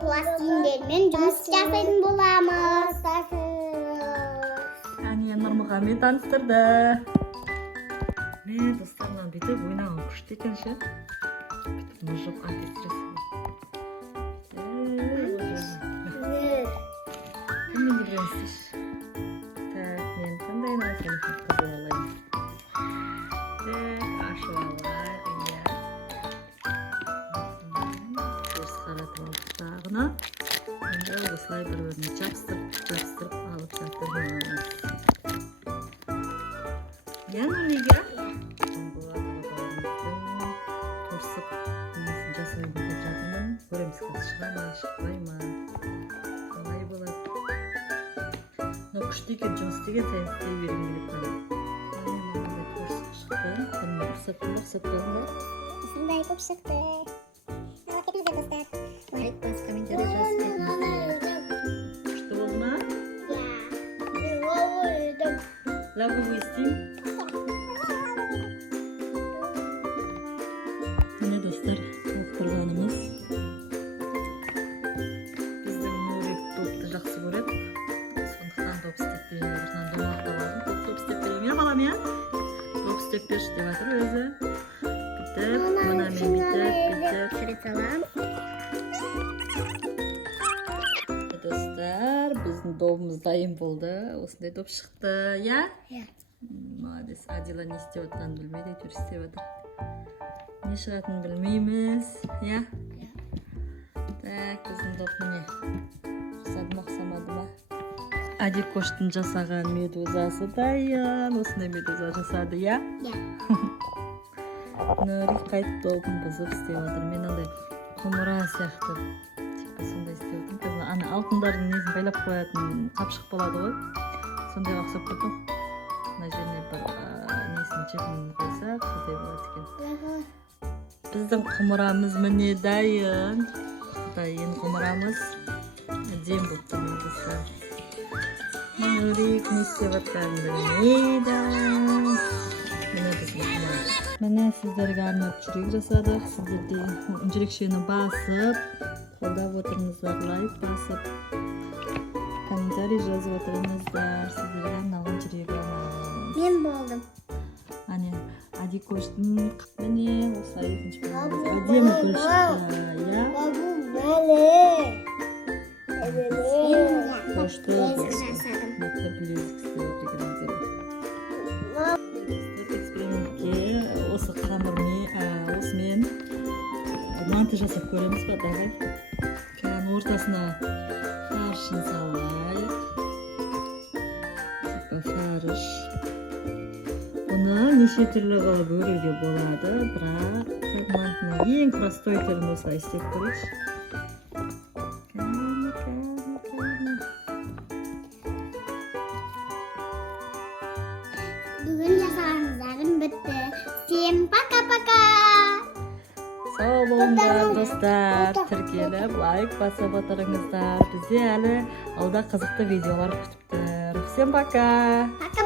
пластиндермен жұмыс жасайтын боламыз. Әне Нұрмұхамед таныстырды. Мен достарынан бүйтіп ойнаған күшті екен ше. Бүйтіп мұжып антистресс. Кіммен жүргенсіз? Так, мен қандай телефон қызып алайын. Так, ашып алайық. Иә. Теріс қаратып алып тағына. Енді осылай бір-біріне жабыстырып алып жатырмыз. Я Нұрига? Торсық несін жасайын деп жатырмын. Көреміз қазір шыға ма, шықпай ма? Қалай болады? Күшті екен жұмыс істеген сайын істей берем керек қана. Мынандай торсық шықты. Бұны ұқсап қалды ма? Осындай көп шықты. Ал кетіңіздер достар. Лайк бас, комментарий жазып кетіңіздер. Күшті болды ма? Лавовый істеймін. Міне достар, толықтырғанымыз. Біздің Нұрик допты жақсы көреді. Сондықтан доп істеп берейін деп жатырмын. Домалақтап алдым. Доп істеп берейін. Мен балам, я? Доп істеп берші деп жатыр өзі. Бүйтіп, мынамен бүйтіп. Сурет салам. Достар, біздің добымыз дайын болды. Осындай доп шықты, я? Иә. Молодец. Адила не істеп отырғанын білмейді, әйтеуір істеп отыр. Не шығатынын білмейміз, я? Так, біздің доп міне. Ұқсады ма, ұқсамады ма? Адикоштың жасаған медузасы дайын. Осындай медуза жасады, я? Иә. Нұрик қайтып добын бұзып істеп отыр. Мен андай құмыра сияқты. Типа сондай істеп отырмын. Қазір ана алтындардың несін байлап қоятын қапшық болады ғой. Сондайға ұқсап тұрды. Мына жеріне бір несін четін қойсақ, сондай болады екен. Біздің құмырамыз міне дайын. Дайын құмырамыз. Әдем болып тұрмыз. Нұрик не істеп жатқанын білмейді. Міне біздің құмыра. Міне сіздерге арнап жүрек жасадық. Сіздерге жүрекшені басып, қолдап отырыңыздар, лайк басып, комментарий жазып отырыңыздар. Сіздерге арналған жүрек аламын. Мен болдым. Әне Адикоштың міне осылай екінші бөліміміз әдемі гүл шықты, я? Қошты білезік істеп отырған әдемі. Экспериментке осы осымен манты жасап көреміз ба, давай. Кән ортасына фаршын салайық. Типа фарш. Бұны неше түрлі қылып өруге болады, бірақ мантының ең простой түрін осылай істеп көрейікші. Бүгін жасағандарым бітті. Всем пока-пока. Сау болыңдар достар, тіркеліп лайк басып отырыңыздар. Бізде әлі алда қызықты видеолар күтіп тұр. Всем пока. Пока-пока.